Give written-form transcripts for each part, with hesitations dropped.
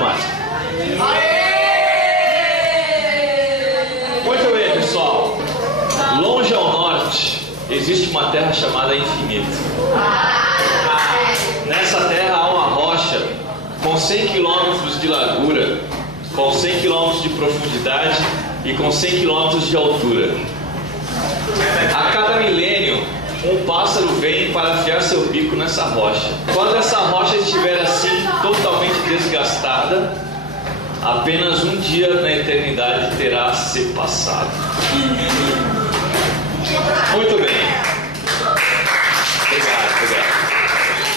matemática. Muito bem, pessoal. Longe ao norte existe uma terra chamada infinito. Nessa terra há uma rocha com 100 km de largura, com 100 km de profundidade e com 100 km de altura. A cada milênio, um pássaro vem para afiar seu bico nessa rocha. Quando essa rocha estiver assim, totalmente desgastada, apenas um dia na eternidade terá a ser passado. Muito bem. Obrigado.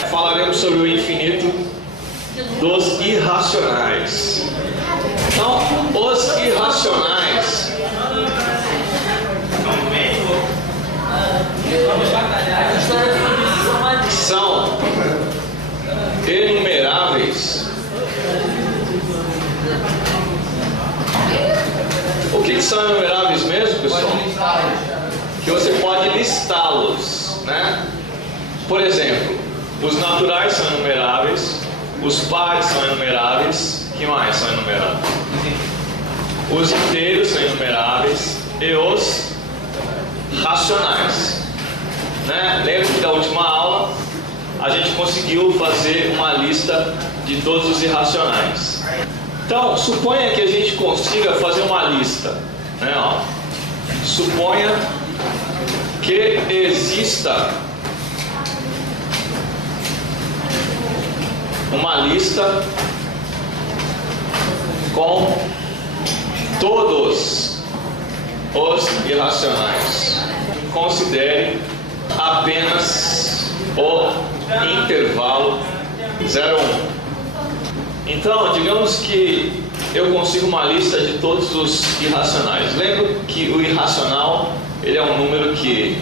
Falaremos sobre o infinito dos irracionais. Então, os irracionais são enumeráveis. O que são enumeráveis mesmo, pessoal? Que você pode listá-los, né? Por exemplo, os naturais são enumeráveis, os pares são enumeráveis, que mais são enumeráveis? Os inteiros são enumeráveis e os racionais, né? Lembra que da última aula a gente conseguiu fazer uma lista de todos os irracionais. Então, suponha que a gente consiga fazer uma lista, né? Ó, suponha que exista uma lista com todos os irracionais. Considere apenas o intervalo 0, 1. Então, digamos que eu consigo uma lista de todos os irracionais. Lembra que o irracional, ele é um número que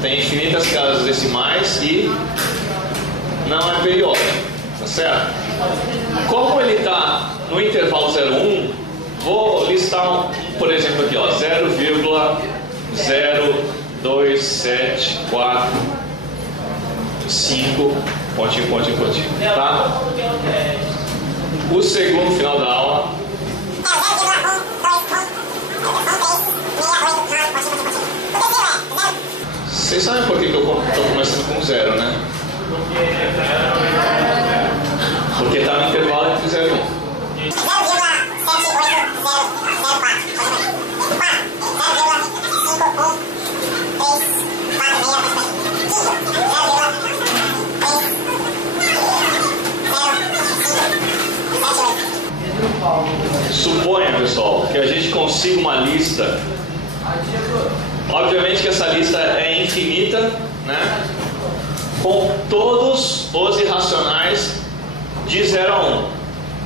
tem infinitas casas decimais e não é periódico, tá certo? Como ele está no intervalo 0, 1, vou listar, por exemplo, aqui, ó, 0,02745, pontinho, pontinho, pontinho, tá? O segundo final da aula. Vocês sabem por que eu estou começando com 0, né? Porque está no intervalo entre 0 e 1. Suponha, pessoal, que a gente consiga uma lista. Obviamente que essa lista é infinita, né? Com todos os irracionais de 0 a 1.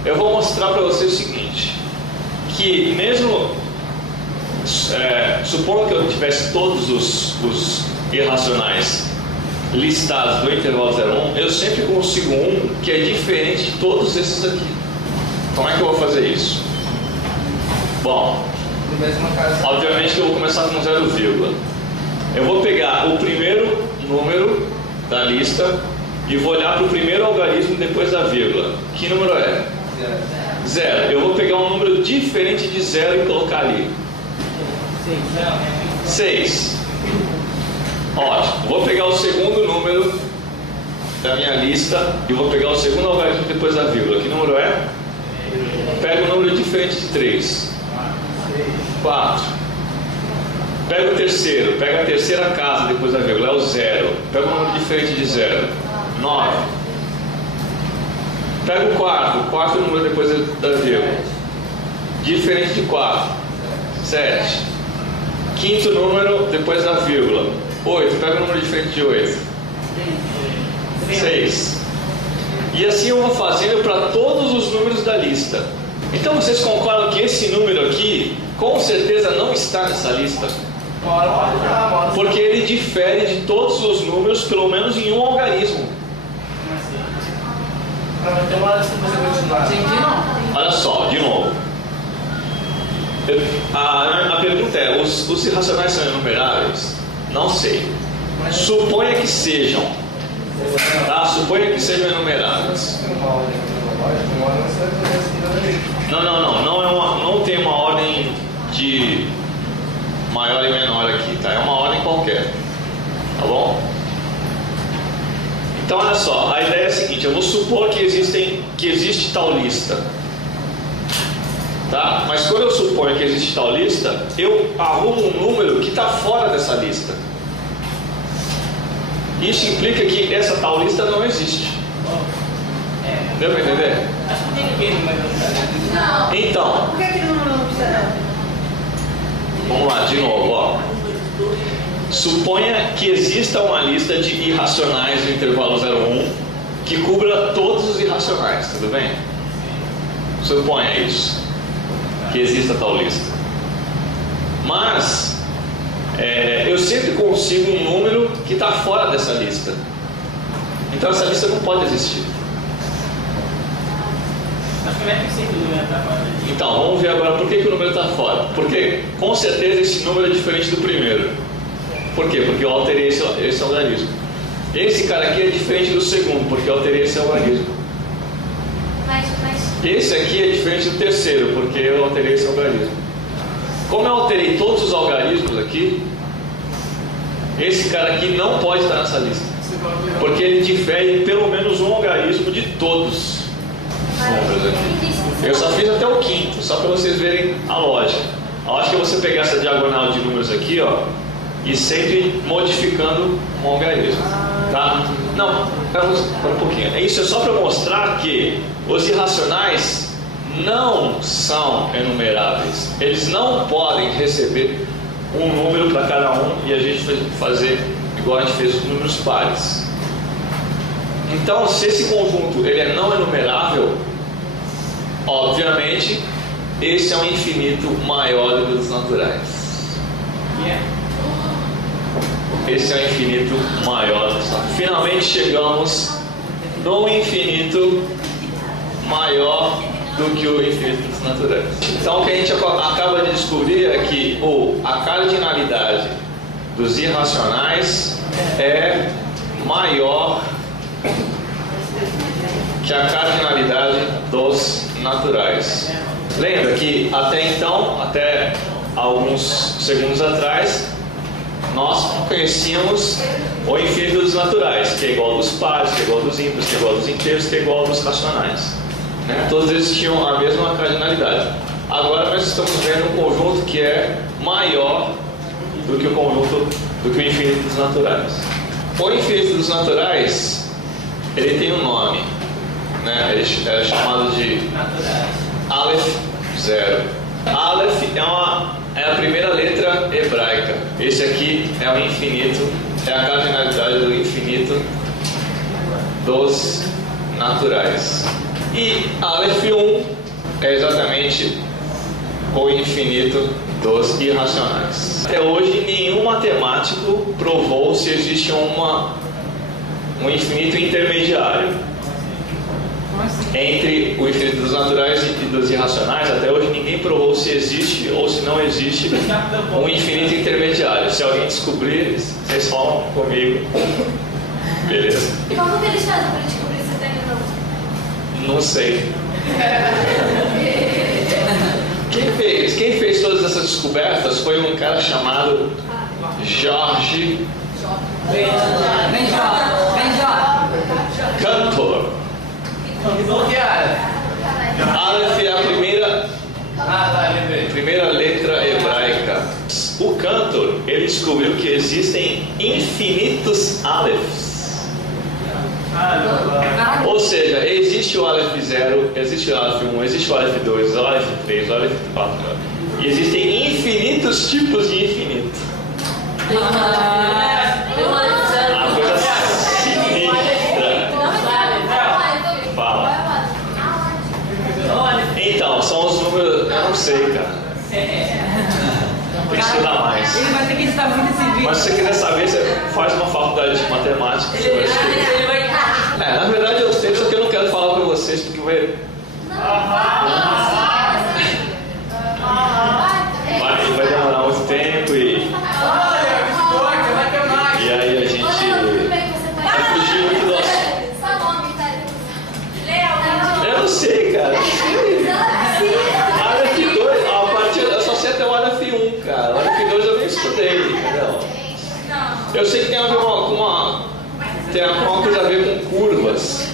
Eu vou mostrar para você o seguinte, que mesmo supondo que eu tivesse todos os irracionais listados do intervalo 0 a 1, eu sempre consigo um que é diferente de todos esses aqui. Como é que eu vou fazer isso? Bom, obviamente que eu vou começar com 0, eu vou pegar o primeiro número da lista e vou olhar para o primeiro algarismo depois da vírgula. Que número é? 0. Eu vou pegar um número diferente de 0 e colocar ali. 6. Ótimo. Vou pegar o segundo número da minha lista e vou pegar o segundo algarismo depois da vírgula. Que número é? Pega um número diferente de 3. 4. Pega o terceiro, pega a terceira casa depois da vírgula, é o 0. Pega um número diferente de 0. 9. Pega o quarto número depois da vírgula, diferente de 4. 7. Quinto número depois da vírgula, 8. Pega um número diferente de 8. 6. E assim eu vou fazendo para todos os números da lista. Então vocês concordam que esse número aqui com certeza não está nessa lista? Porque ele difere de todos os números, pelo menos em um algarismo. Olha só, de novo. A pergunta é, os irracionais são enumeráveis? Não sei. Suponha que sejam. Tá? Suponha que sejam enumeráveis. Não tem uma ordem de maior e menor aqui, tá? É uma ordem qualquer, tá bom? Então olha só, a ideia é a seguinte: eu vou supor que existe tal lista, tá? Mas quando eu suponho que existe tal lista, eu arrumo um número que está fora dessa lista. Isso implica que essa tal lista não existe. Deu para entender? Acho que tem que ver número. Não. Então, Por que não precisa? vamos lá, de novo, ó. Suponha que exista uma lista de irracionais no intervalo 0,1 que cubra todos os irracionais, tudo bem? Suponha isso, que exista tal lista. Mas eu sempre consigo um número que está fora dessa lista. Então essa lista não pode existir. Acho que não é possível o número estar fora. Então, vamos ver agora por que o número está fora. Porque, com certeza, esse número é diferente do primeiro. Por quê? Porque eu alterei esse algarismo. Esse cara aqui é diferente do segundo, porque eu alterei esse algarismo. Esse aqui é diferente do terceiro, porque eu alterei esse algarismo. Como eu alterei todos os algarismos aqui, esse cara aqui não pode estar nessa lista. Porque ele difere pelo menos um algarismo de todos os números aqui. Eu só fiz até o quinto, só para vocês verem a lógica. A lógica é você pegar essa diagonal de números aqui, ó, e sempre modificando um algarismo, tá? Não, espera um pouquinho. Isso é só para mostrar que os irracionais não são enumeráveis. Eles não podem receber um número para cada um e a gente fazer igual a gente fez com números pares. Então, se esse conjunto ele é não enumerável, obviamente esse é um infinito maior do que os naturais. Esse é um infinito maior dos naturais. Finalmente chegamos no infinito maior do que o infinito dos naturais. Então o que a gente acaba de descobrir é que a cardinalidade dos irracionais é maior que a cardinalidade dos naturais. Lembra que até então, até alguns segundos atrás, nós conhecíamos o infinito dos naturais, que é igual ao dos pares, que é igual ao dos ímpares, que é igual aos inteiros, que é igual aos racionais, né? Todos eles tinham a mesma cardinalidade. Agora nós estamos vendo um conjunto que é maior do que o infinito dos naturais. O infinito dos naturais, ele tem um nome, né? Ele é chamado de Aleph zero. Aleph é a primeira letra hebraica. Esse aqui é o infinito, é a cardinalidade do infinito dos naturais. E Aleph 1 é exatamente o infinito dos irracionais. Até hoje nenhum matemático provou se existe um infinito intermediário entre o infinito dos naturais e dos irracionais. Até hoje ninguém provou se existe ou se não existe um infinito intermediário. Se alguém descobrir, vocês falam comigo. Beleza? E como que eles fazem para descobrir se tem ou não? Não sei. Quem fez todas essas descobertas foi um cara chamado George Cantor. Aleph é a primeira letra hebraica. O Cantor, ele descobriu que existem infinitos Alephs. Ou seja, existe o Aleph 0, existe o Aleph 1, existe o Aleph 2, o Aleph 3, o Aleph 4. E existem infinitos tipos de infinito. A coisa sinistra. Fala. Então, são os números. Eu não sei, cara. Tem que estudar mais. Ele vai ter que estar vendo esse vídeo. Mas se você quiser saber, você faz uma faculdade de matemática. Você vai estudar. Na verdade eu sei, só que eu não quero falar pra vocês porque vai demorar muito tempo e aí a gente vai fugir muito do Eu sei que tem a ver tem alguma coisa a ver com curvas.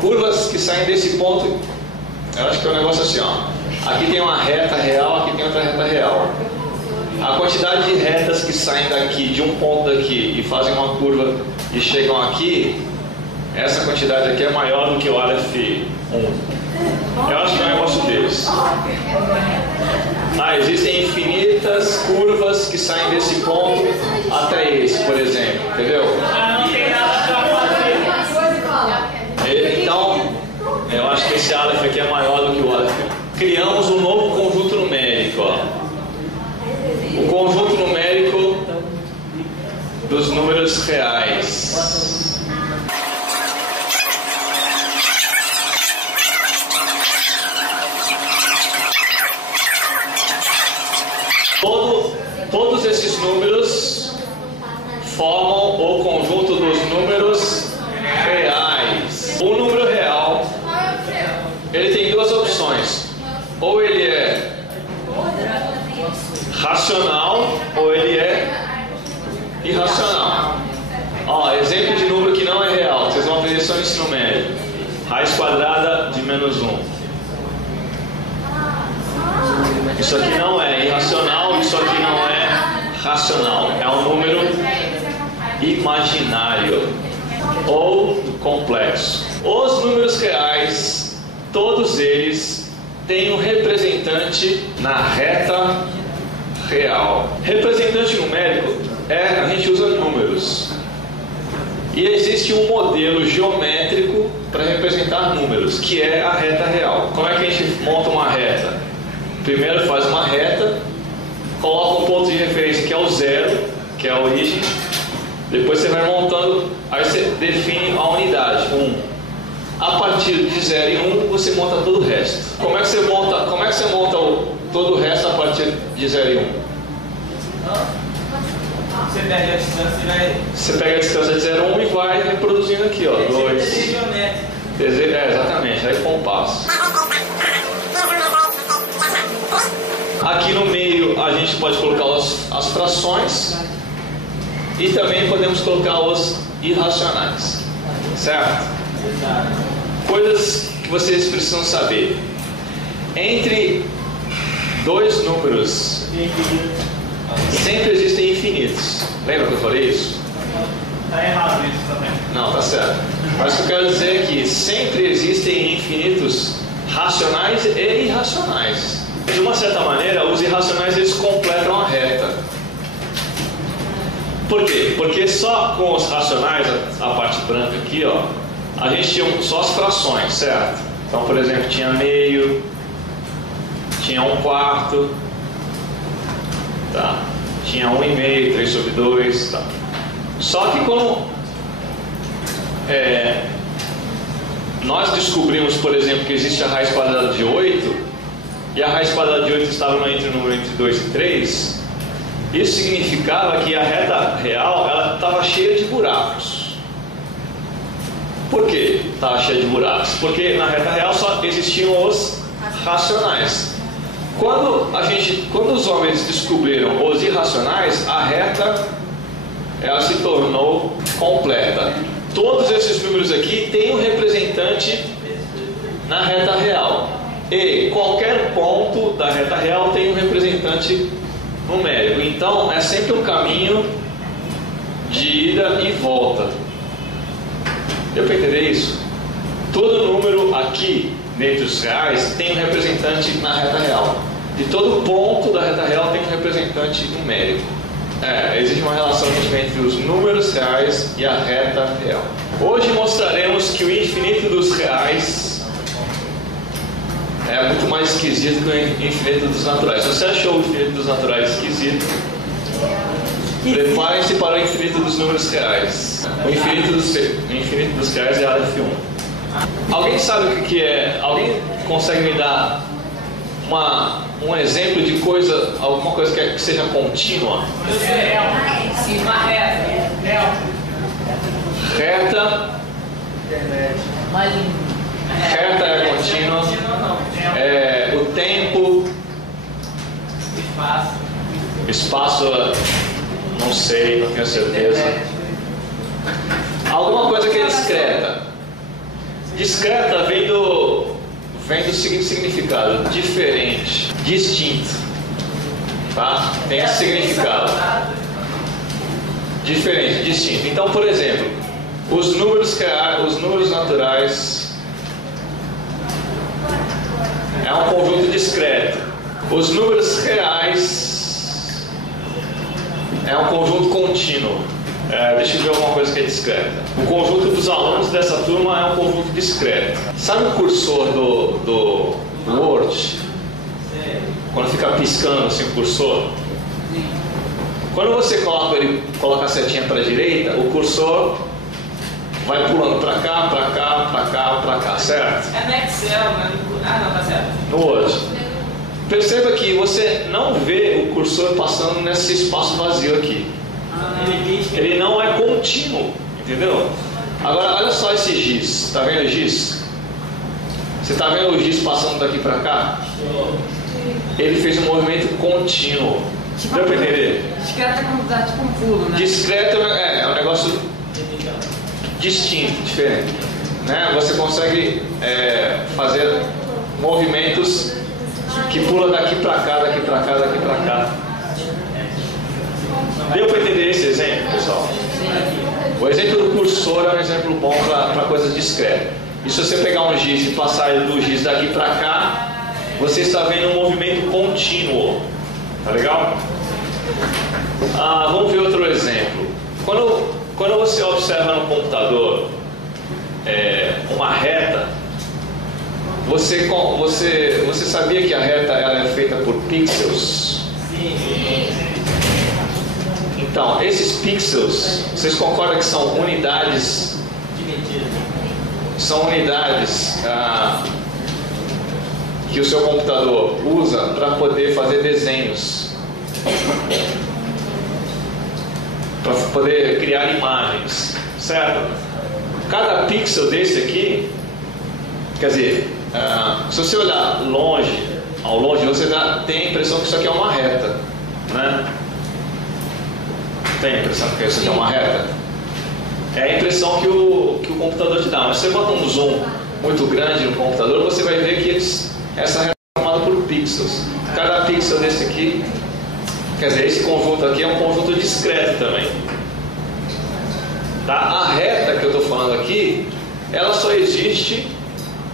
Curvas que saem desse ponto. Eu acho que é um negócio assim, ó. Aqui tem uma reta real, aqui tem outra reta real. A quantidade de retas que saem daqui, de um ponto daqui, e fazem uma curva e chegam aqui, essa quantidade aqui é maior do que o Aleph 1. Eu acho que é um negócio deles. Existem infinitas curvas que saem desse ponto até esse, por exemplo. Entendeu? Não tem nada pra fazer. Então, eu acho que esse Aleph aqui é maior do que o Aleph 1. Criamos um novo conjunto numérico, ó. O conjunto numérico dos números reais. Todos esses números formam o conjunto dos números reais. O número real, ele tem duas opções. Ou ele é racional ou ele é irracional. Exemplo de número que não é real. Vocês vão aprender só no ensino médio. Raiz quadrada de menos 1. Isso aqui não é irracional, isso aqui não é racional. É um número imaginário ou complexo. Os números reais, todos eles têm um representante na reta real. Representante numérico a gente usa números. E existe um modelo geométrico para representar números, que é a reta real. Como é que a gente monta uma reta? Primeiro faz uma reta, coloca um ponto de referência que é o zero, que é a origem. Depois você vai montando, aí você define a unidade, 1. A partir de 0 e 1 você monta todo o resto. Como é que você monta todo o resto a partir de 0 e 1? Você pega a distância e vai... Você pega a distância de 0 a 1 e vai reproduzindo aqui, ó. 2. Exatamente, aí compasso. Aqui no meio a gente pode colocar as frações e também podemos colocar os irracionais, certo? Coisas que vocês precisam saber. Entre dois números sempre existem infinitos. Lembra que eu falei isso? Tá errado isso também. Não, tá certo. Mas o que eu quero dizer é que sempre existem infinitos racionais e irracionais. De uma certa maneira, os irracionais eles completam a reta. Por quê? Porque só com os racionais, a parte branca aqui, ó, a gente tinha só as frações, certo? Então, por exemplo, tinha meio, tinha 1/4, tá? Tinha 1,5, 3/2, tá? Só que como nós descobrimos, por exemplo, que existe a raiz quadrada de 8, e a raiz quadrada de 8 estava entre o número entre 2 e 3, isso significava que a reta real ela estava cheia de buracos. Por que estava cheia de buracos? Porque na reta real só existiam os racionais. Quando os homens descobriram os irracionais, a reta ela se tornou completa. Todos esses números aqui têm um representante na reta real. E qualquer ponto da reta real tem um representante numérico. Então é sempre um caminho de ida e volta. Deu para entender isso? Todo número aqui, dentre os reais, tem um representante na reta real. E todo ponto da reta real tem um representante numérico. Existe uma relação entre os números reais e a reta real. Hoje mostraremos que o infinito dos reais é muito mais esquisito que o infinito dos naturais. Se você achou o infinito dos naturais esquisito, preparem-se para o infinito dos números reais. O infinito dos reais é Aleph 1. Alguém sabe o que é? Alguém consegue me dar um exemplo de alguma coisa que seja contínua? Uma reta. Reta. Reta é contínua. O tempo. Espaço Não sei, não tenho certeza. Alguma coisa que é discreta. Discreta vem do seguinte significado: diferente, distinto. Tá? Tem esse significado. Diferente, distinto. Então, por exemplo, os números naturais é um conjunto discreto. Os números reais é um conjunto contínuo. Deixa eu ver alguma coisa que é discreta. O conjunto dos alunos dessa turma é um conjunto discreto. Sabe o cursor do Word? Quando fica piscando assim o cursor? Quando você coloca a setinha para a direita, o cursor vai pulando para cá, para cá, para cá, para cá, certo? É no Excel, né? Ah, não, tá certo. No Word. Perceba que você não vê o cursor passando nesse espaço vazio aqui. Ele não é contínuo, entendeu? Agora, olha só esse giz. Tá vendo o giz? Você está vendo o giz passando daqui para cá? Ele fez um movimento contínuo. Deu para entender? Discreto é como dar tipo um pulo, né? Discreto é um negócio distinto, diferente, né? Você consegue fazer movimentos que pula daqui para cá, daqui para cá, daqui para cá. Deu para entender esse exemplo, pessoal? O exemplo do cursor é um exemplo bom para coisas discretas. E se você pegar um giz e passar ele do giz daqui para cá, você está vendo um movimento contínuo. Tá legal? Vamos ver outro exemplo. Quando você observa no computador uma reta, você sabia que a reta ela é feita por pixels? Sim. Então, esses pixels, vocês concordam que são unidades? De medida. São unidades que o seu computador usa para poder fazer desenhos, para poder criar imagens, certo? Cada pixel desse aqui, quer dizer, se você olhar ao longe, você tem a impressão que isso aqui é uma reta, né? Tem a impressão que isso aqui é uma reta? É a impressão que o computador te dá. Mas se você bota um zoom muito grande no computador, você vai ver que essa reta é formada por pixels. Cada pixel desse aqui, quer dizer, esse conjunto aqui é um conjunto discreto também. Tá? A reta que eu estou falando aqui, ela só existe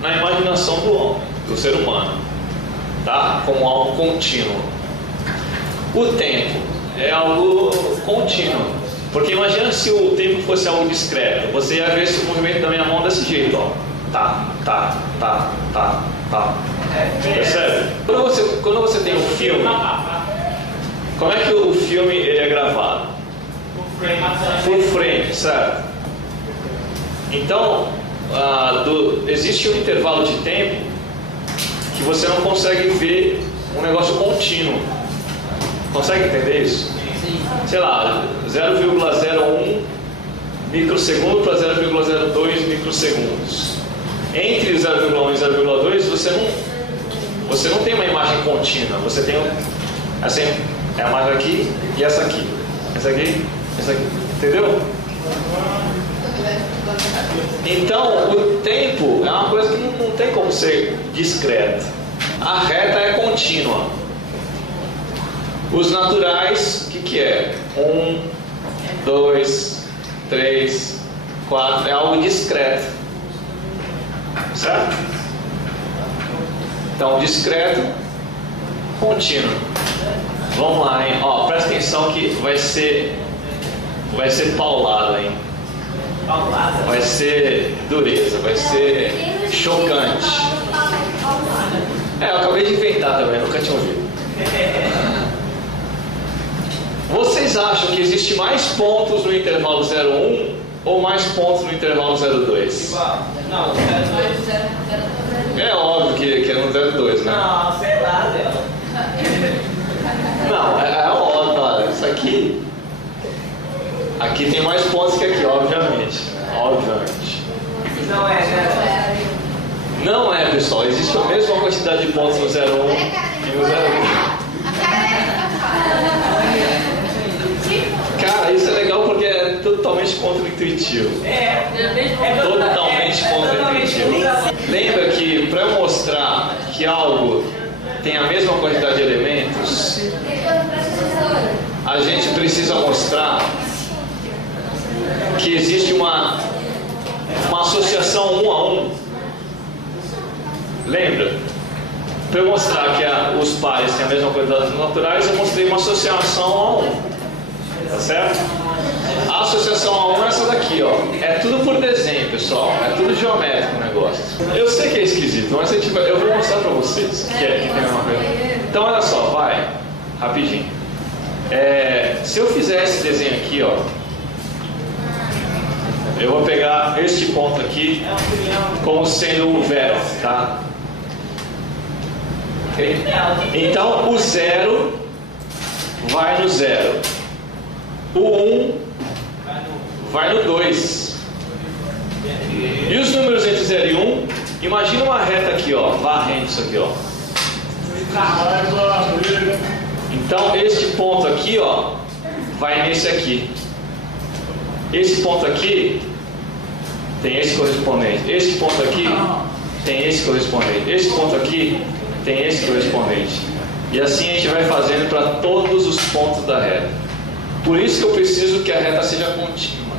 na imaginação do homem, do ser humano, tá? Como algo contínuo. O tempo é algo contínuo, porque imagina se o tempo fosse algo discreto. Você ia ver esse movimento da minha mão desse jeito, ó. Tá. Percebe? Quando você tem um filme, como é que o filme ele é gravado? Full frame, certo? Então, existe um intervalo de tempo que você não consegue ver um negócio contínuo. Consegue entender isso? Sei lá, 0,01 microsegundo para 0,02 microsegundos. Entre 0,1 e 0,2 você não tem uma imagem contínua. Você tem assim, é a imagem aqui e essa aqui. Essa aqui, essa aqui. Entendeu? Então, o tempo é uma coisa que não tem como ser discreta. A reta é contínua. Os naturais, o que é? 1, 2, 3, 4. É algo discreto. Certo? Então, discreto, contínuo. Vamos lá, hein? Ó, presta atenção que vai ser paulada, hein? Vai ser dureza, vai ser chocante. Eu acabei de inventar também, nunca tinha ouvido. Vocês acham que existe mais pontos no intervalo 0,1 ou mais pontos no intervalo 0,2? Não, 0,2. É óbvio que é no 0,2, né? Não, sei lá, dela. Não, é óbvio, olha, isso aqui tem mais pontos que aqui, obviamente. Não é, né? Não é, pessoal, existe a mesma quantidade de pontos no 0,1 e no 0,2. totalmente contra-intuitivo. Totalmente totalmente contra-intuitivo. Lembra que para eu mostrar que algo tem a mesma quantidade de elementos, a gente precisa mostrar que existe uma associação 1 a 1. Lembra? Para eu mostrar que os pares têm a mesma quantidade de naturais, eu mostrei uma associação a 1. Tá certo? A associação a 1 é essa daqui, ó. É tudo por desenho, pessoal. É tudo geométrico o negócio. Eu sei que é esquisito, mas eu vou mostrar para vocês que tem uma coisa. Então, olha só, vai. Rapidinho. Se eu fizer esse desenho aqui, ó, eu vou pegar este ponto aqui como sendo o vértice, tá? Okay? Então, o 0 vai no 0. O 1 vai no 2. E os números entre 0 e 1, imagina uma reta aqui, ó, varrendo isso aqui, ó. Então, este ponto aqui, ó, vai nesse aqui. Esse ponto aqui tem esse correspondente. Esse ponto aqui tem esse correspondente. Esse ponto aqui tem esse correspondente. E assim a gente vai fazendo para todos os pontos da reta. Por isso que eu preciso que a reta seja contínua.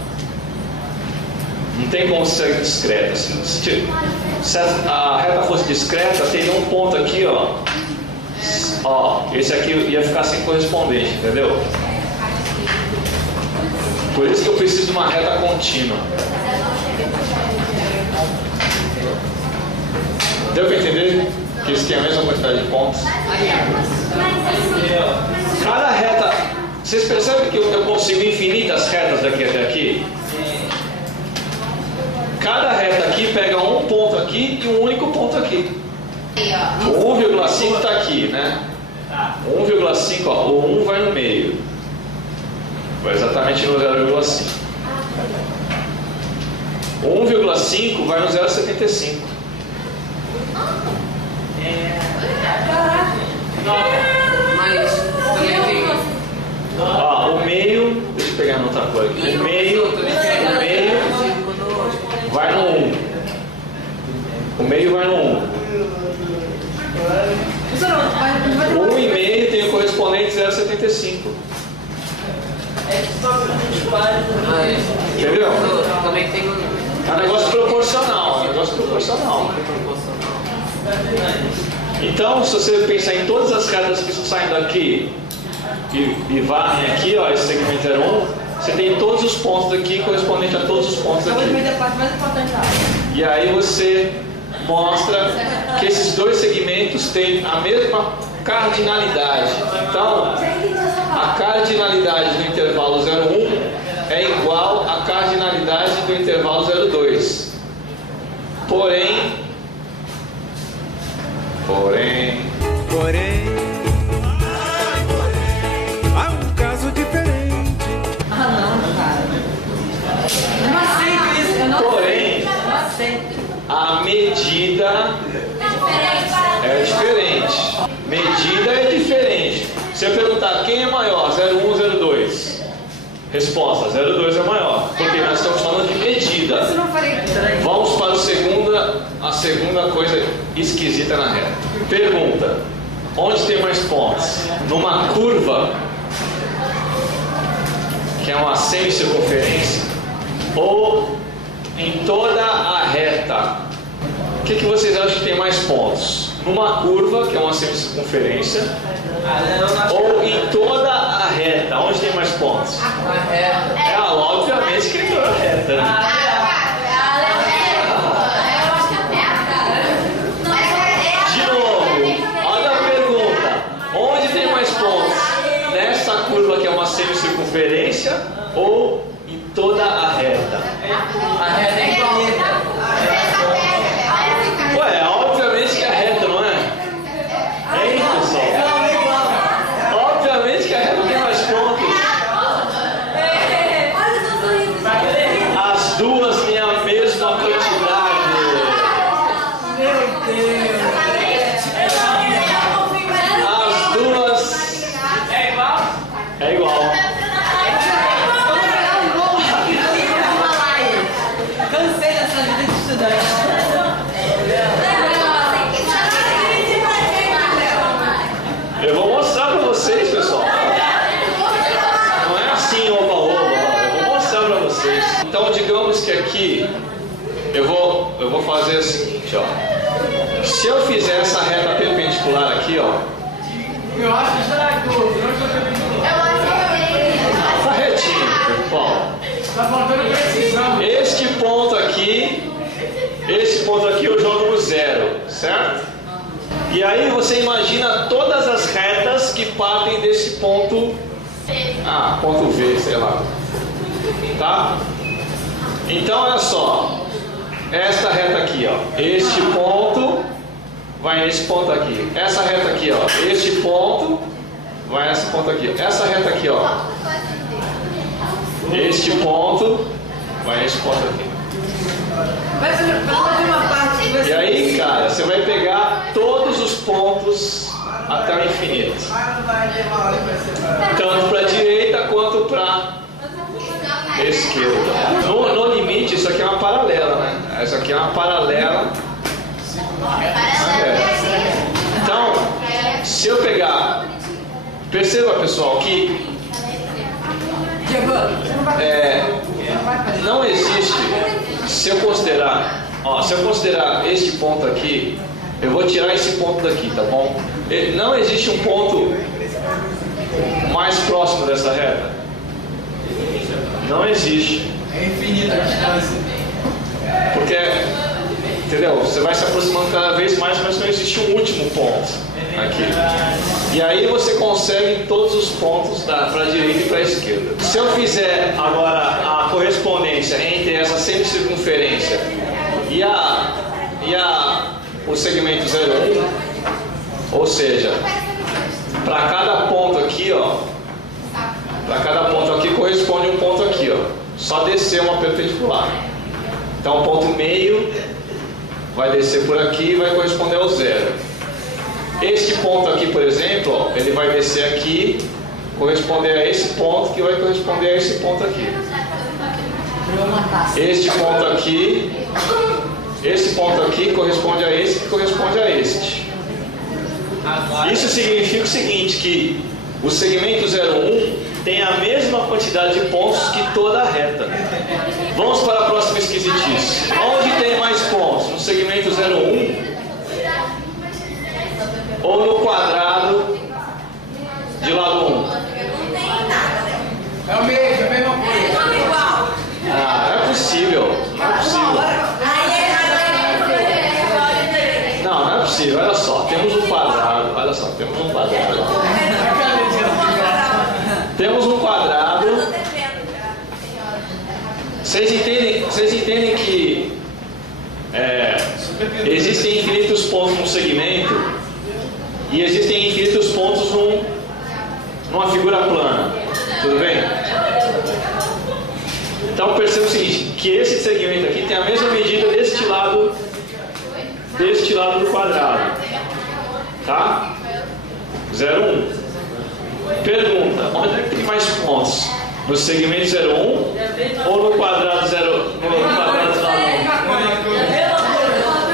Não tem como ser discreta. Se a reta fosse discreta, teria um ponto aqui, ó. Ó, esse aqui ia ficar sem correspondente, entendeu? Por isso que eu preciso de uma reta contínua. Deu para entender que eles têm a mesma quantidade de pontos? Cada reta, vocês percebem que eu consigo infinitas retas daqui até aqui? Cada reta aqui pega um ponto aqui e um único ponto aqui. O 1,5 está aqui, né? 1,5, ó, o 1 vai no meio. Vai exatamente no 0,5. O 1,5 vai no 0,75. Mas também tem. Ó, o meio, deixa eu pegar a outra cor aqui. O meio vai no 1. O meio vai no 1. O 1,5 tem o correspondente 0,75. Entendeu? Também tem um. É um negócio proporcional. Então, se você pensar em todas as retas que saem daqui e varrem aqui, ó, esse segmento 0,1, você tem todos os pontos aqui correspondente a todos os pontos aqui. E aí você mostra que esses dois segmentos têm a mesma cardinalidade. Então, a cardinalidade do intervalo 0,1 é igual à cardinalidade do intervalo 0,2. Porém, há um caso diferente. Não, cara. Eu não aceito isso. Eu não aceito. a medida é diferente. Medida é diferente. Se eu perguntar quem é maior, 0,1 ou 0,2? Resposta, 0,2 é maior. Porque nós estamos falando de medida. Vamos para a segunda coisa esquisita na reta. Pergunta: onde tem mais pontos? Numa curva, que é uma semicircunferência, ou em toda a reta? O que vocês acham que tem mais pontos? Numa curva, que é uma semicircunferência, ou em toda a reta? Onde tem mais pontos? A reta. Obviamente que em toda a reta, né? De novo, olha a pergunta: onde tem mais pontos? Nessa curva que é uma semicircunferência ou em toda a reta? A reta é igual. Ué, obviamente que é a reta, não é? É isso, pessoal. Obviamente que a reta tem mais pontos. As duas Eu vou mostrar para vocês, pessoal. Não é assim, oba-oba. Eu vou mostrar para vocês. Então, digamos que aqui eu vou fazer o seguinte, ó. Se eu fizer essa reta perpendicular aqui, ó. Eu acho que estragou. Tá retinho, pessoal. Tá faltando precisão. Este ponto aqui eu jogo no zero, certo? E aí você imagina todas as retas que partem desse ponto, ponto V, sei lá, tá? Então olha só, esta reta aqui, ó, este ponto vai nesse ponto aqui, essa reta aqui, ó, este ponto vai nesse ponto aqui, essa reta aqui, ó, este ponto vai nesse ponto aqui. Vai fazer uma parte que E aí, cara, você vai pegar todos os pontos até o infinito. Tanto para a direita quanto para a esquerda. No limite, isso aqui é uma paralela, né? Isso aqui é uma paralela. Então, se eu pegar... Perceba, pessoal, que... não existe... Se eu considerar este ponto aqui, eu vou tirar esse ponto daqui, tá bom? Não existe um ponto mais próximo dessa reta. Não existe. é infinita a distância. Porque, entendeu? Você vai se aproximando cada vez mais, mas não existe um último ponto aqui. E aí você consegue todos os pontos para a direita e para a esquerda. Se eu fizer agora a correspondência entre essa semicircunferência e o segmento 0,1, ou seja, para cada ponto aqui, ó, para cada ponto aqui corresponde um ponto aqui, ó. Só descer uma perpendicular. Então o ponto meio vai descer por aqui e vai corresponder ao zero. Este ponto aqui, por exemplo, ó, ele vai descer aqui, corresponder a esse ponto, que vai corresponder a esse ponto aqui. Este ponto aqui corresponde a esse, que corresponde a este. Isso significa o seguinte, que o segmento 0,1 tem a mesma quantidade de pontos que toda a reta. Vamos para a próxima esquisitice. Onde tem mais pontos? No segmento 0,1 ou no quadrado de lado 1? É o mesmo, a mesma coisa. Não é possível. Não é possível. Não é possível. Olha só, temos um quadrado. Olha só, temos um quadrado. Temos um quadrado. Vocês entendem que existem infinitos pontos num segmento e existem infinitos pontos numa figura plana. Tudo bem? Então perceba o seguinte, que esse segmento aqui tem a mesma medida deste lado do quadrado. Tá? 0,1. Pergunta, onde é que tem mais pontos? No segmento 0,1 ou no quadrado 0? No quadrado do lado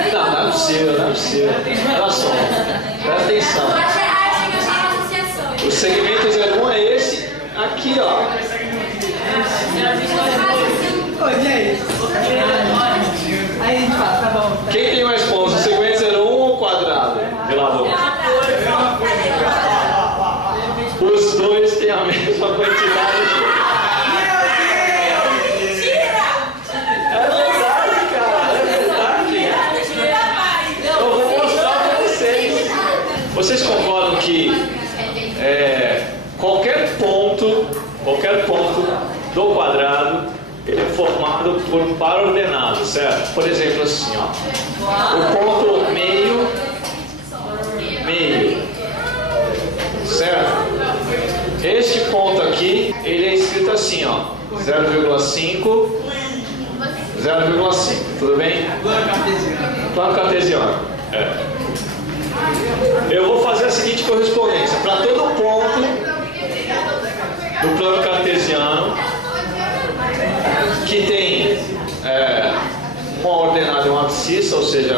1? Não é possível, não é possível. Olha só, presta atenção. O segmento 0,1 é esse aqui, ó. Aí a gente fala, tá bom. Quem tem mais pontos? O segmento 0,1 ou o quadrado de lado 1? Os dois têm a mesma quantidade de... É verdade, cara, é verdade. Eu vou mostrar para vocês. Vocês concordam que qualquer ponto do quadrado ele é formado por um par ordenado, certo? Por exemplo, assim, ó, o ponto meio, certo? Este ponto aqui, ele é escrito assim, ó, 0,5, tudo bem? Plano cartesiano. Eu vou fazer a seguinte correspondência. Para todo ponto do plano cartesiano que tem uma ordenada e uma matricista, ou seja,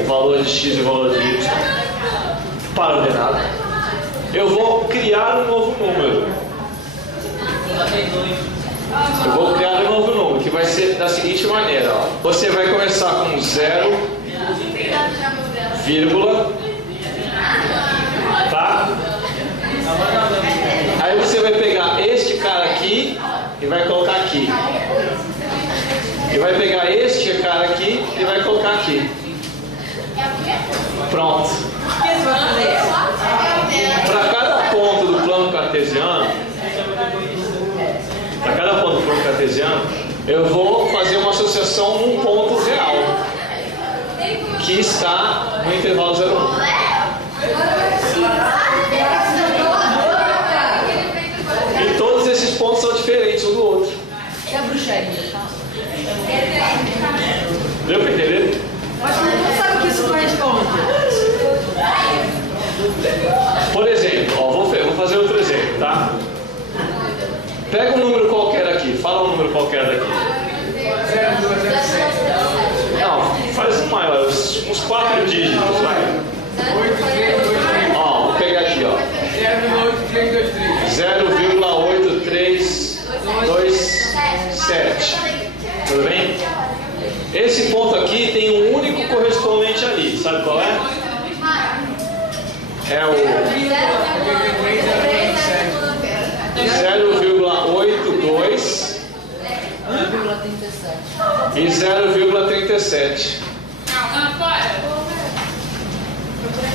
o valor de x e o valor de y para ordenado. Eu vou criar um novo número. Eu vou criar um novo número, que vai ser da seguinte maneira. Ó. Você vai começar com 0, vírgula, tá? Aí você vai pegar este cara aqui e vai colocar aqui. E vai pegar este cara aqui e vai colocar aqui. Pronto. O que você vai fazer? Para cada ponto do plano cartesiano, eu vou fazer uma associação num ponto real, que está no intervalo 0,1. E todos esses pontos são diferentes um do outro. É a bruxaria. Deu para entender? Mas não sabe o que isso corresponde? Por exemplo, ó, vou fazer outro exemplo, tá? Pega um número qualquer aqui, fala um número qualquer daqui. Não, faz um maior, uns 4 dígitos, vai. Ó, vou pegar aqui, ó. 0,8327. Tudo bem? Esse ponto aqui tem um único correspondente ali. Sabe qual é? É o 0,82 e 0,37.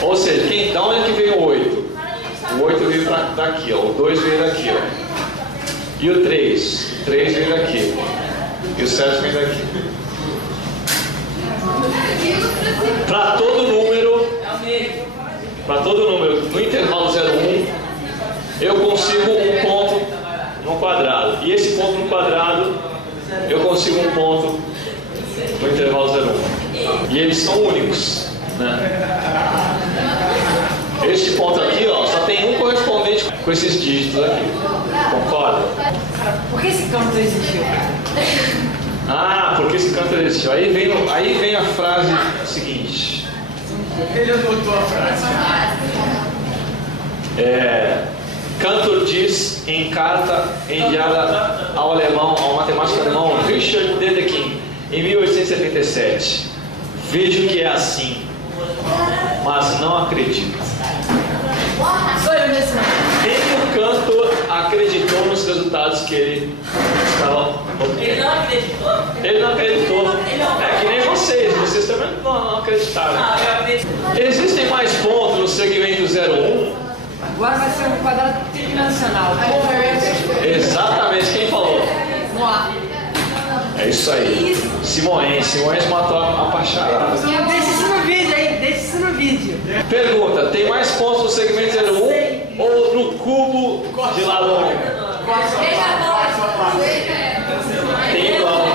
Ou seja, da onde é que vem o 8? O 8 veio daqui, ó. O 2 veio daqui, ó. E o 3? O 3 veio daqui. E o 7 vem daqui. Para todo número no intervalo 0,1, eu consigo um ponto no quadrado. E esse ponto no quadrado, eu consigo um ponto no intervalo 0,1. E eles são únicos, né? Este ponto aqui, ó, só tem um correspondente com esses dígitos aqui. Concorda? Por que esse canto existiu? Ah, porque esse canto existiu. Aí vem a frase seguinte. Ele anotou a frase. Cantor diz em carta enviada ao matemático alemão Richard Dedekind em 1877: vejo que é assim, mas não acredito. Sou eu nesse momento. Nem o Cantor acreditou nos resultados que ele estava obtendo. Ele não acreditou? Ele não acreditou. É que nem vocês também não acreditaram. Não, eu acredito. Existem mais pontos no segmento 0,1? Agora vai ser um quadrado tridimensional. Exatamente, quem falou? No ar. É isso aí. Simões matou a Pacharada. Deixa isso no vídeo aí, deixa isso no vídeo. Pergunta: tem mais pontos no segmento 0,1 ou no cubo de lado 1? Tem igual.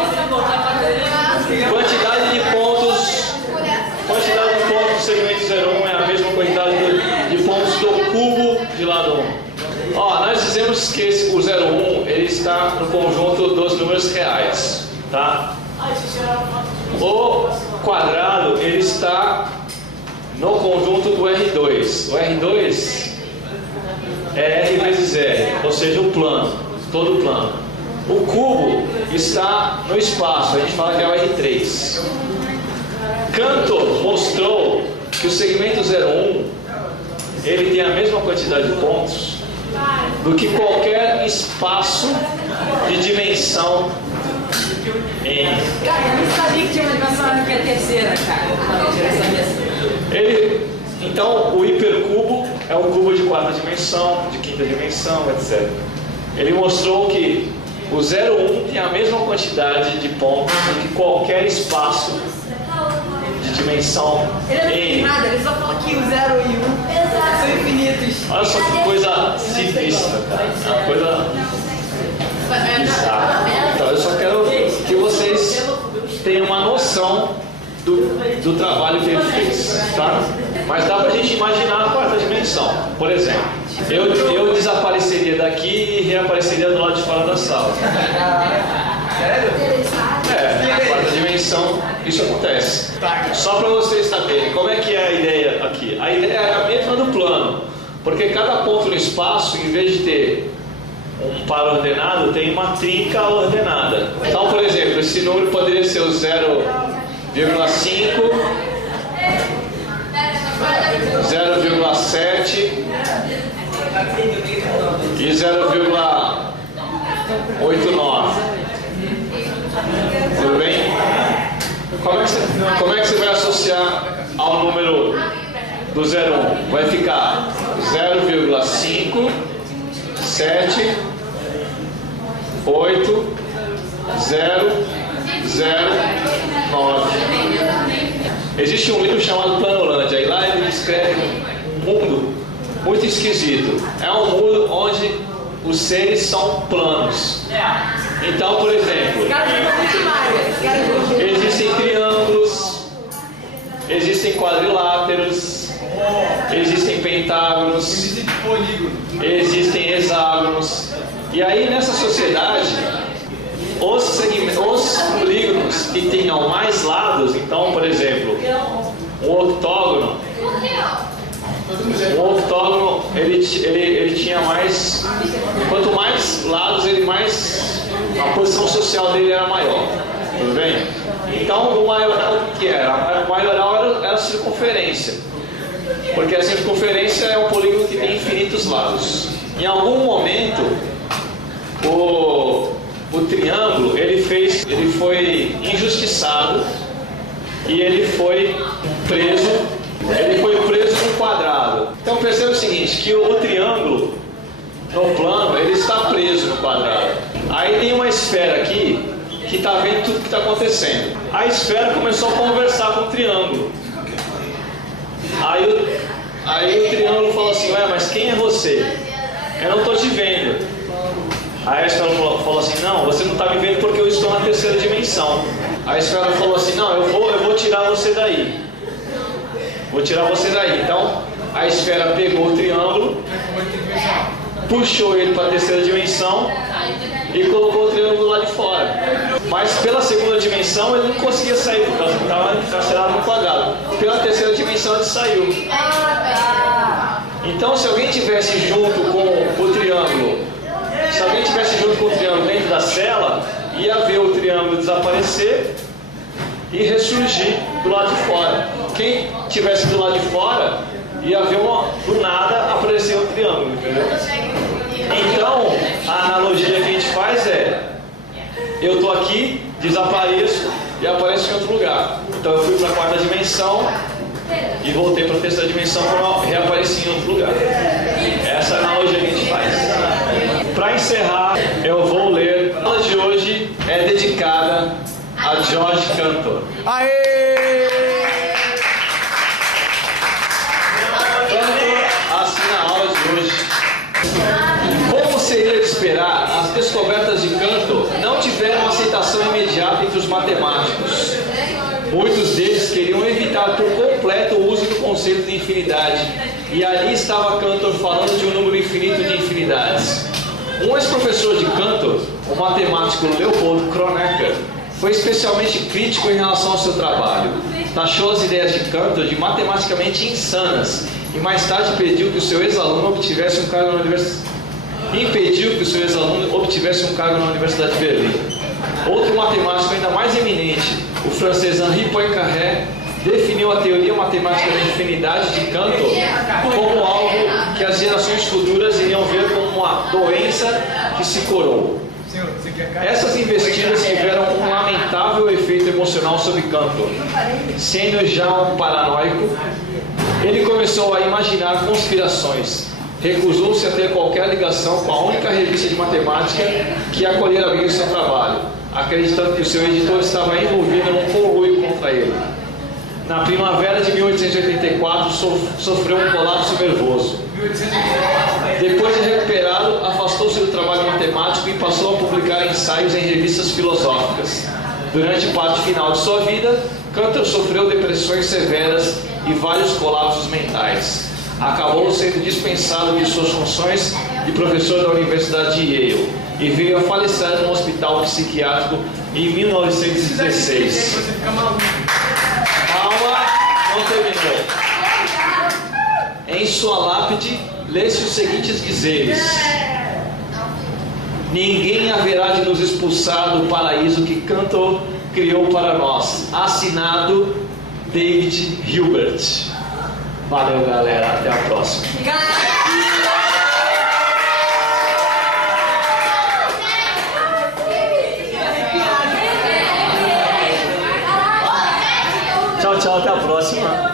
Quantidade de pontos do segmento 0,1 é a mesma quantidade de pontos do cubo de lado 1. Ó, nós dizemos que o 0,1 ele está no conjunto dos números reais, tá? O quadrado ele está no conjunto do R2. O R2 é R vezes R, ou seja, o plano, todo o plano. O cubo está no espaço, a gente fala que é o R3. Cantor mostrou que o segmento 0,1 ele tem a mesma quantidade de pontos do que qualquer espaço de dimensão em. Cara, eu nem sabia que tinha uma dimensão que é a terceira, cara. Então, o hipercubo é um cubo de 4ª dimensão, de 5ª dimensão, etc. Ele mostrou que o 0,1 tem a mesma quantidade de pontos do que qualquer espaço de dimensão Ele não em. tem nada, ele só fala que o 0 e o 1 são infinitos. Olha só que coisa simplista, cara. É uma coisa bizarra. Então, eu só quero que vocês tenham uma noção do trabalho que ele fez, tá? Mas dá pra gente imaginar a 4ª dimensão. Por exemplo, eu desapareceria daqui e reapareceria do lado de fora da sala. Sério? Na 4ª dimensão. dimensão isso acontece. Só para vocês saberem como é que é a ideia aqui. A ideia é a mesma do plano, porque cada ponto no espaço, em vez de ter um par ordenado, tem uma trinca ordenada. Então, por exemplo, esse número poderia ser o 0,5, 0,7 e 0,89. Tudo bem? Como é que você vai associar ao número do 0,1? Vai ficar 0,5, 7, 8, 0, 0, 9. Existe um livro chamado Planolândia, e lá ele descreve um mundo muito esquisito. É um mundo onde os seres são planos. Então, por exemplo, existem triângulos, existem quadriláteros, existem pentágonos, existem hexágonos. E aí, nessa sociedade, os polígonos que tenham mais lados, então, por exemplo, um octógono, ele tinha mais, quanto mais lados, a posição social dele era maior. Tudo bem? Então, o maioral, o que era? O maioral era a circunferência, porque a circunferência é um polígono que tem infinitos lados. Em algum momento, o triângulo ele foi injustiçado e ele foi preso num quadrado. Então perceba o seguinte, que o triângulo no plano ele está preso no quadrado. Aí tem uma esfera aqui que está vendo tudo que está acontecendo. A esfera começou a conversar com o triângulo. Aí o triângulo falou assim: ué, mas quem é você? Eu não estou te vendo. Aí a esfera falou assim: não, você não está me vendo porque eu estou na terceira dimensão. A esfera falou assim: não, eu vou tirar você daí. Vou tirar você daí. Então a esfera pegou o triângulo, puxou ele para a terceira dimensão e colocou o triângulo lá de fora. Mas pela segunda dimensão ele não conseguia sair, porque ele estava encarcerado no quadrado. Pela terceira dimensão ele saiu. Então, se alguém tivesse junto com o triângulo, dentro da cela, ia ver o triângulo desaparecer e ressurgir do lado de fora. Quem tivesse do lado de fora, ia ver do nada aparecer o triângulo, entendeu? Então, a analogia que a gente faz é: eu estou aqui, desapareço e apareço em outro lugar. Então eu fui para a quarta dimensão e voltei para a terceira dimensão para reaparecer em outro lugar. Essa é a analogia que a gente faz. Para encerrar, eu vou ler. A aula de hoje é dedicada a George Cantor. Aê! Assim na aula de hoje. Como seria de esperar, as descobertas de Cantor não tiveram aceitação imediata entre os matemáticos. Muitos deles queriam evitar por completo o uso do conceito de infinidade, e ali estava Cantor falando de um número infinito de infinidades. Um ex-professor de Cantor, o matemático Leopold Kronecker, foi especialmente crítico em relação ao seu trabalho. Taxou as ideias de Cantor de matematicamente insanas e mais tarde impediu que o seu ex-aluno obtivesse um cargo na Universidade de Berlim. Outro matemático ainda mais eminente, o francês Henri Poincaré, definiu a teoria matemática da infinidade de Cantor como algo que as gerações futuras iriam ver como uma doença que se curou. Essas investidas tiveram um lamentável efeito emocional sobre Cantor. Sendo já um paranoico, ele começou a imaginar conspirações. Recusou-se a ter qualquer ligação com a única revista de matemática que acolhera bem o seu trabalho, acreditando que o seu editor estava envolvido num conluio contra ele. Na primavera de 1884, sofreu um colapso nervoso. Depois de recuperado, afastou-se do trabalho matemático e passou a publicar ensaios em revistas filosóficas. Durante parte final de sua vida, Cantor sofreu depressões severas e vários colapsos mentais. Acabou sendo dispensado de suas funções de professor da Universidade de Yale e veio a falecer num hospital psiquiátrico em 1916. Você fica maluco. Calma, não terminou. Em sua lápide, lê-se os seguintes dizeres: ninguém haverá de nos expulsar do paraíso que Cantor criou para nós. Assinado David Hilbert. Valeu, galera. Até a próxima. Tchau, tchau. Até a próxima.